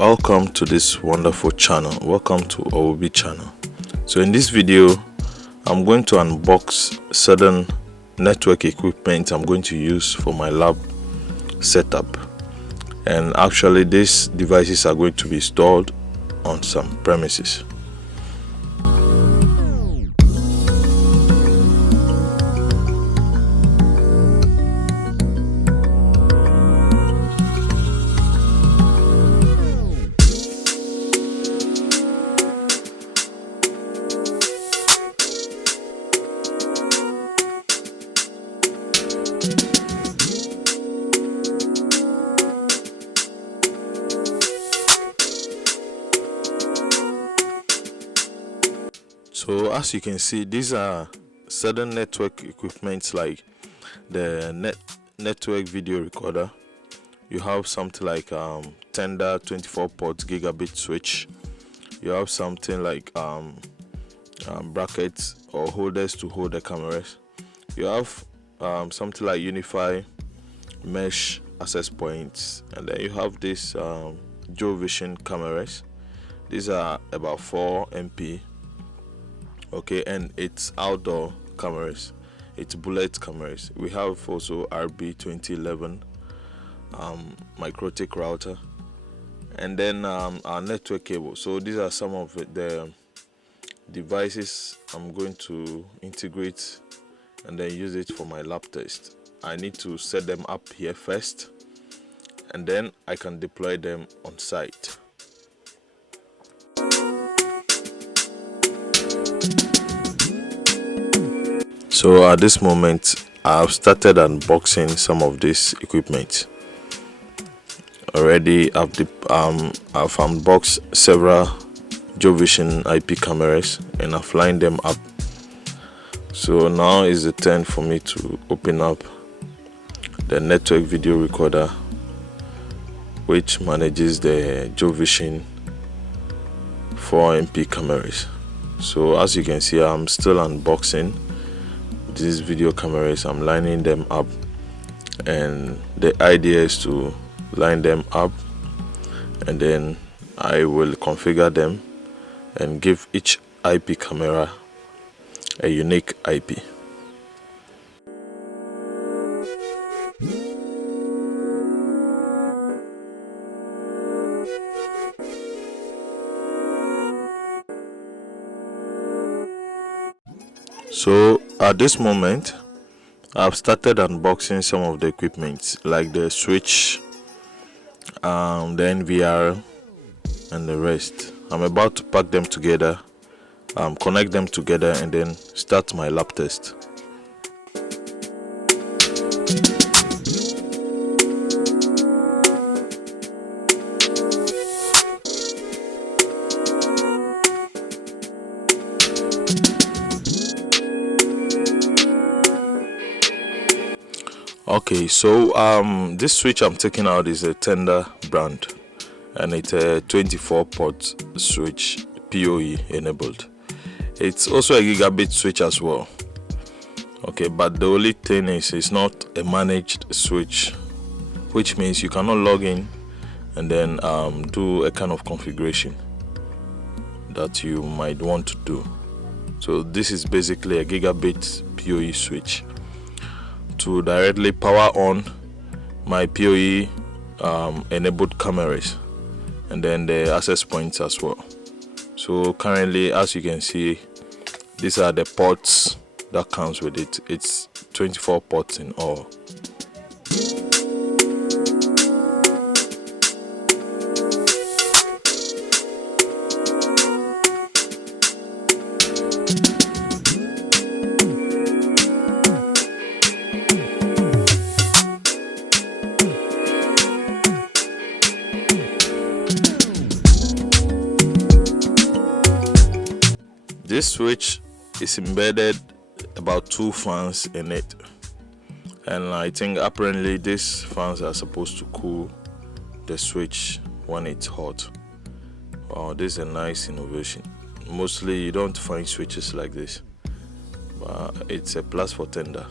Welcome to this wonderful channel. Welcome to Obi channel. So in this video I'm going to unbox certain network equipment I'm going to use for my lab setup, and actually these devices are going to be stored on some premises. So as you can see, these are certain network equipment like the network video recorder. You have something like tenda 24 port gigabit switch. You have something like brackets or holders to hold the cameras. You have something like unifi mesh access points, and then you have this jovision cameras. These are about 4 MP. Okay, and it's outdoor cameras, it's bullet cameras. We have also RB 2011 mikrotik router, and then our network cable. So these are some of the devices I'm going to integrate and then use it for my lab test. I need to set them up here first, and then I can deploy them on site. So at this moment I've started unboxing some of this equipment already. I've unboxed several jovision IP cameras and I've lined them up. So now is the turn for me to open up the network video recorder, which manages the jovision 4 MP cameras. So as you can see, I'm still unboxing these video cameras. I'm lining them up, and the idea is to line them up and then I will configure them and give each IP camera a unique IP. So at this moment I've started unboxing some of the equipment like the switch, the NVR and the rest. I'm about to pack them together, connect them together, and then start my lab test. Okay, so this switch I'm taking out is a Tenda brand, and it's a 24 port switch, PoE enabled. It's also a gigabit switch as well. Okay, but the only thing is it's not a managed switch, which means you cannot log in and then do a kind of configuration that you might want to do. So this is basically a gigabit PoE switch to directly power on my PoE enabled cameras and then the access points as well. So currently, as you can see, these are the ports that comes with it. It's 24 ports in all. This switch is embedded about 2 fans in it, and I think apparently these fans are supposed to cool the switch when it's hot. Wow, this is a nice innovation. Mostly you don't find switches like this, but it's a plus for tender.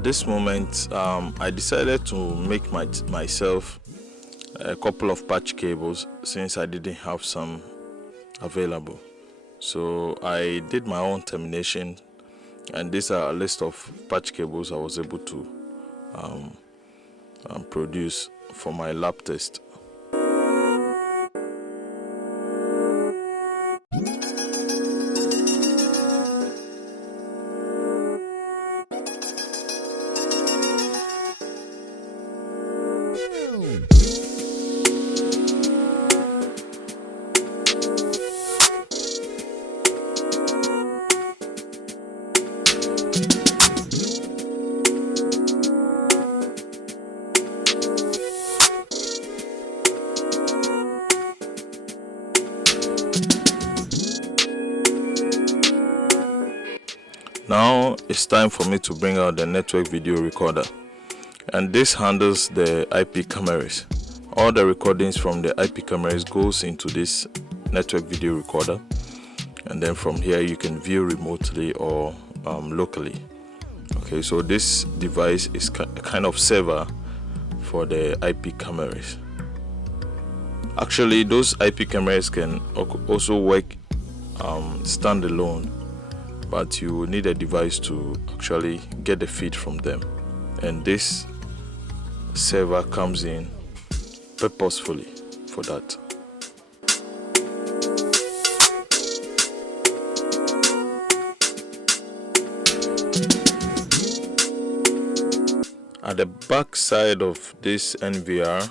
At this moment, I decided to make myself a couple of patch cables since I didn't have some available. So I did my own termination, and these are a list of patch cables I was able to produce for my lab test. Now it's time for me to bring out the network video recorder, and this handles the IP cameras. All the recordings from the IP cameras goes into this network video recorder, and then from here you can view remotely or locally. Okay, so this device is a kind of server for the IP cameras. Actually, those IP cameras can also work standalone, but you will need a device to actually get the feed from them, and this server comes in purposefully for that. At the back side of this NVR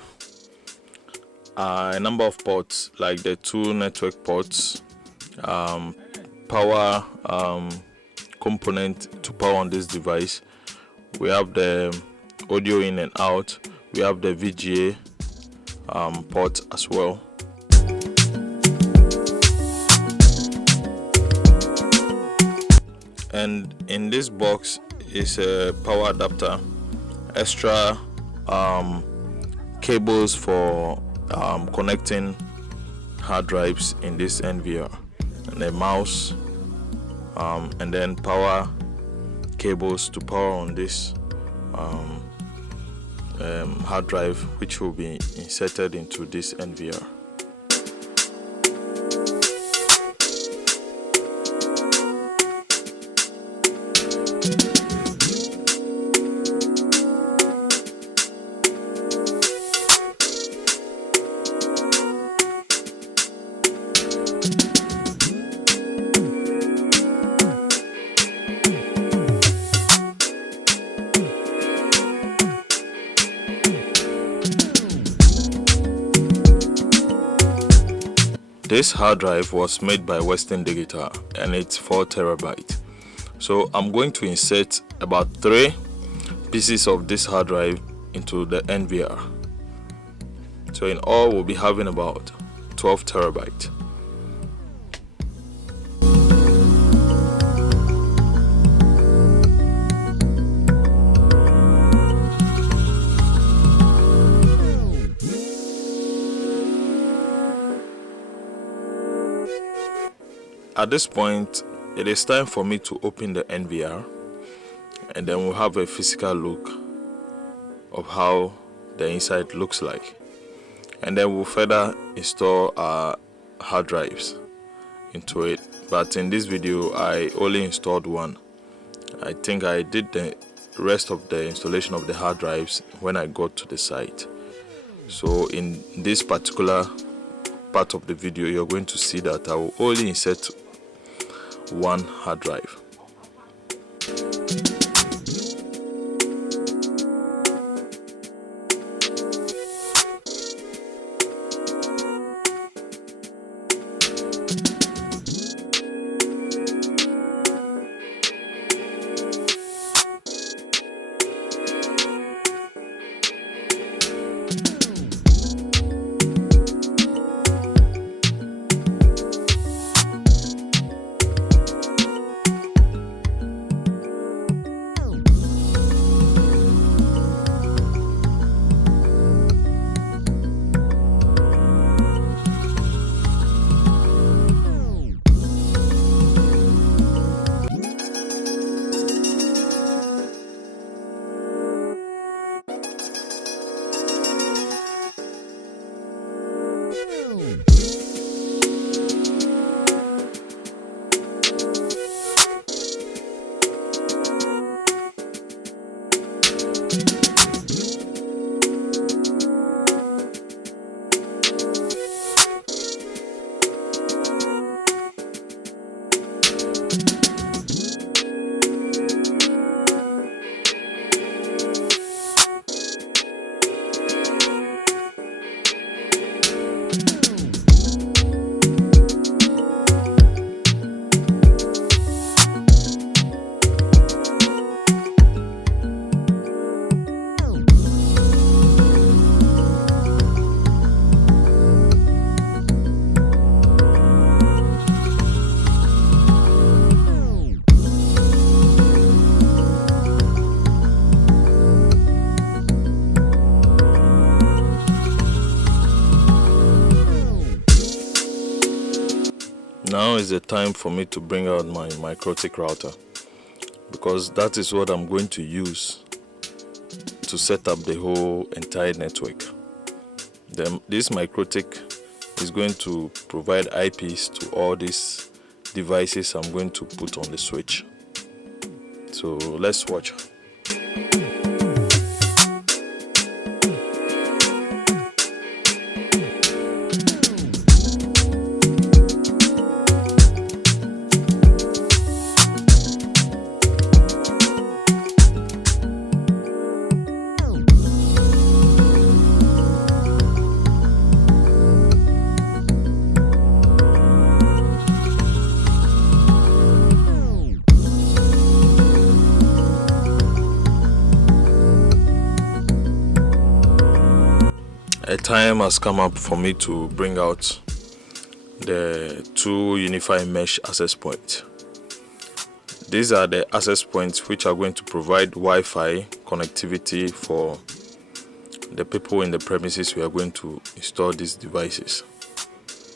are a number of ports, like the 2 network ports, power component to power on this device. We have the audio in and out. We have the VGA port as well. And in this box is a power adapter, extra cables for connecting hard drives in this NVR, and a mouse, and then power cables to power on this hard drive, which will be inserted into this NVR. This hard drive was made by Western Digital, and it's 4 terabytes. So I'm going to insert about 3 pieces of this hard drive into the NVR. So in all, we'll be having about 12 terabytes. At this point, it is time for me to open the NVR, and then we'll have a physical look of how the inside looks like, and then we'll further install our hard drives into it. But in this video, I only installed one. I think I did the rest of the installation of the hard drives when I got to the site. So in this particular part of the video, you're going to see that I will only insert one hard drive. Now is the time for me to bring out my mikrotik router, because that is what I'm going to use to set up the whole entire network. This mikrotik is going to provide IPs to all these devices I'm going to put on the switch. So let's watch. A time has come up for me to bring out the two unifi mesh access points. These are the access points which are going to provide Wi-Fi connectivity for the people in the premises we are going to install these devices.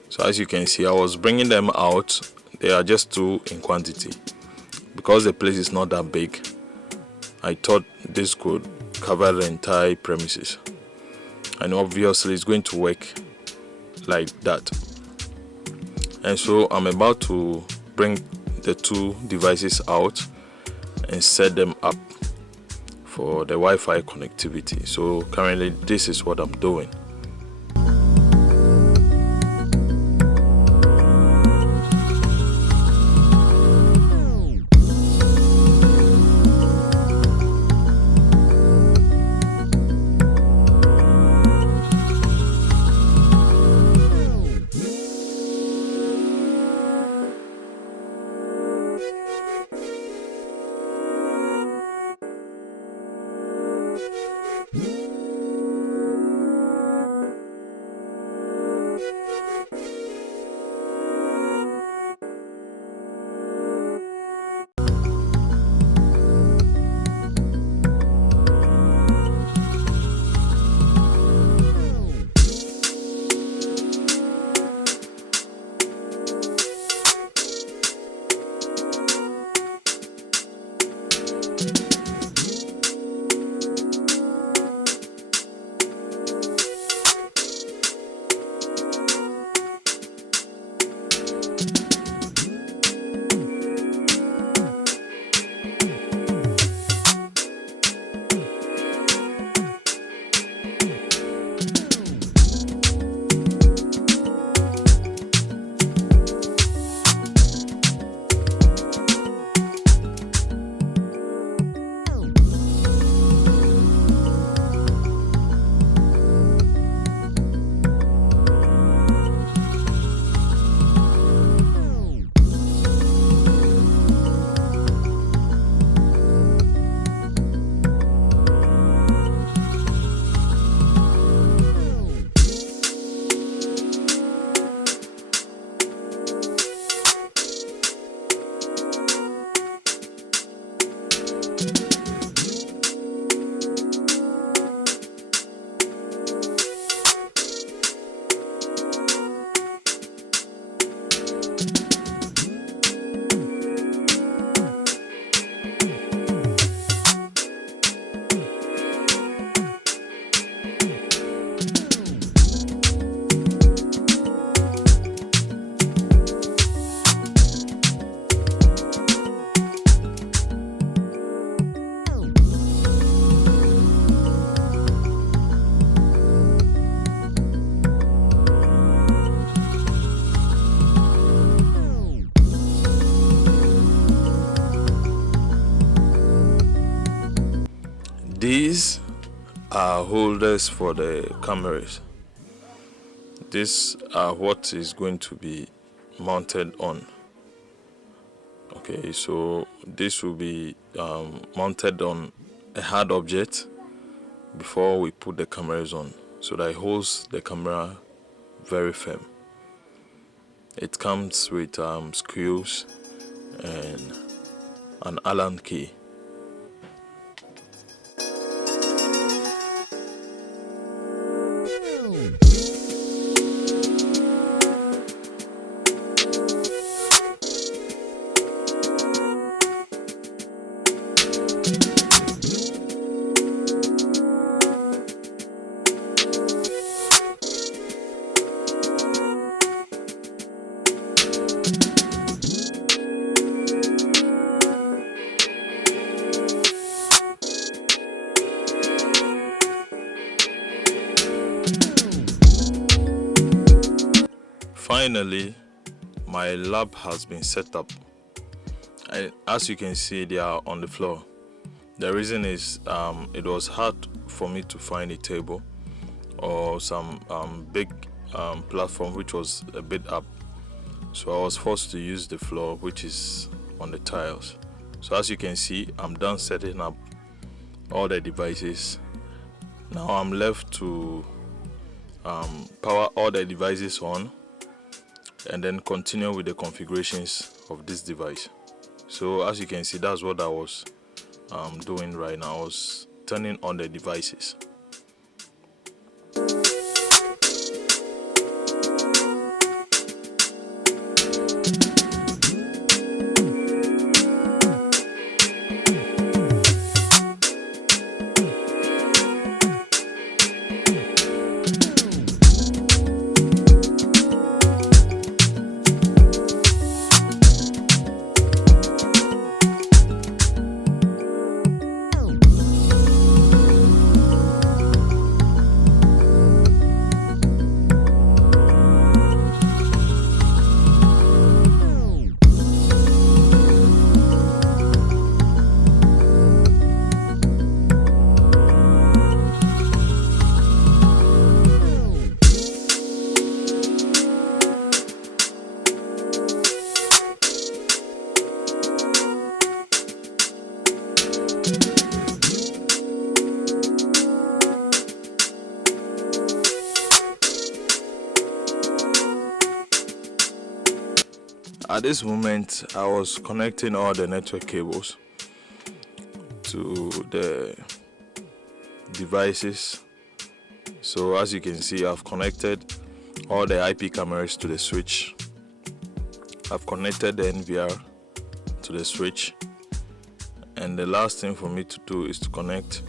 So as you can see, I was bringing them out. They are just two in quantity. Because the place is not that big, I thought this could cover the entire premises. And obviously it's going to work like that. And so I'm about to bring the two devices out and set them up for the Wi-Fi connectivity. So currently this is what I'm doing. These are holders for the cameras. These are what is going to be mounted on. Okay, so this will be mounted on a hard object before we put the cameras on, so that it holds the camera very firm. It comes with screws and an Allen key. finally, my lab has been set up. And as you can see, they are on the floor. The reason is it was hard for me to find a table or some big platform which was a bit up. So I was forced to use the floor, which is on the tiles. So as you can see, I'm done setting up all the devices. Now I'm left to power all the devices on and then continue with the configurations of this device. So as you can see, that's what I was doing right now. I was turning on the devices. At this moment, I was connecting all the network cables to the devices. So as you can see, I've connected all the IP cameras to the switch. I've connected the NVR to the switch. And the last thing for me to do is to connect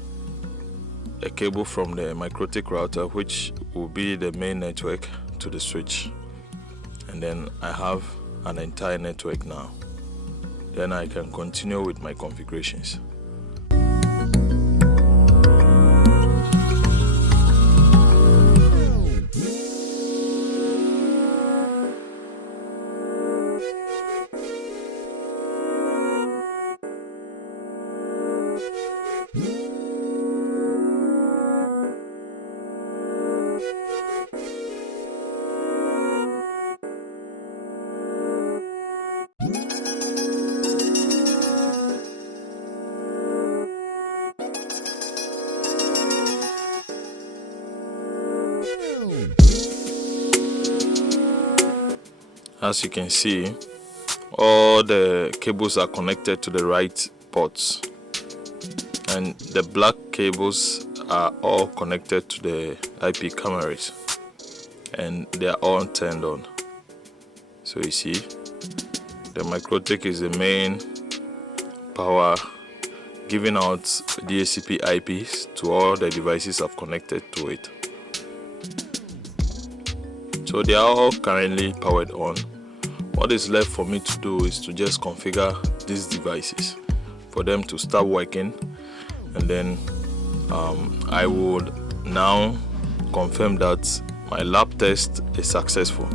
a cable from the mikrotik router, which will be the main network, to the switch. And then I have an entire network now. Then I can continue with my configurations. As you can see, all the cables are connected to the right ports, and the black cables are all connected to the IP cameras, and they are all turned on. So you see, the mikrotik is the main power, giving out DHCP IPs to all the devices I've connected to it. So they are all currently powered on. What is left for me to do is to just configure these devices for them to start working, and then I would now confirm that my lab test is successful.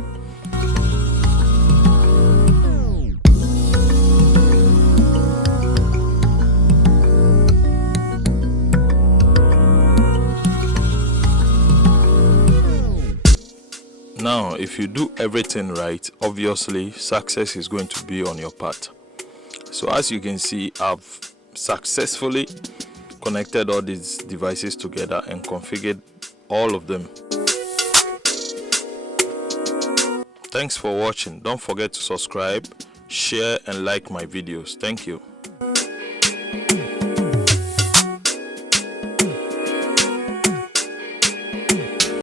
Now, if you do everything right, obviously success is going to be on your part. So as you can see, I've successfully connected all these devices together and configured all of them. Thanks for watching. Don't forget to subscribe, share and like my videos. Thank you.